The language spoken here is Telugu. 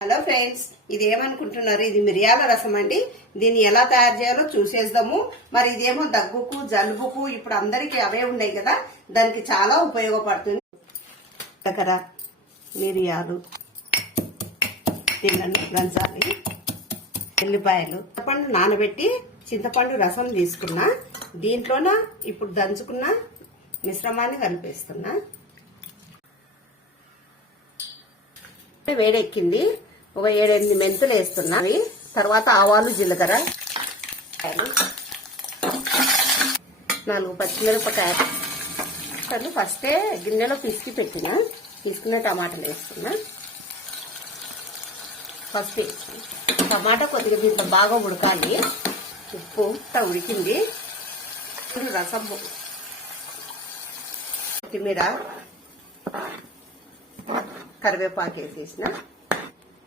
హలో ఫ్రెండ్స్, ఇది ఏమనుకుంటున్నారు? ఇది మిరియాల రసం అండి. దీన్ని ఎలా తయారు చేయాలో చూసేద్దాము. మరి ఇదేమో దగ్గుకు, జలుబుకు ఇప్పుడు అందరికి అవే ఉన్నాయి కదా, దానికి చాలా ఉపయోగపడుతుంది. దగ్గర మిరియాలు తిన్నను గంచాలి, ఎల్లిపాయలు, చింతపండు నానబెట్టి చింతపండు రసం తీసుకున్నా. దీంట్లోన ఇప్పుడు దంచుకున్న మిశ్రమాన్ని కలిపేస్తున్నా. వేడెక్కింది, ఒక 7-8 మెంతులు వేస్తున్నా. తర్వాత ఆవాలు, జీలకర్ర, 4 పచ్చిమిరపకాయలు ఫస్టే గిన్నెలో పిసికి పెట్టిన. తీసుకున్న టమాటాలు వేస్తున్నా. ఫస్ట్ టమాటా కొద్దిగా దీంట్లో బాగా ఉడకాలి. ఉప్పు ఉడికింది. రసం, కొత్తిమీర, కరివేపాకు వేసేసిన.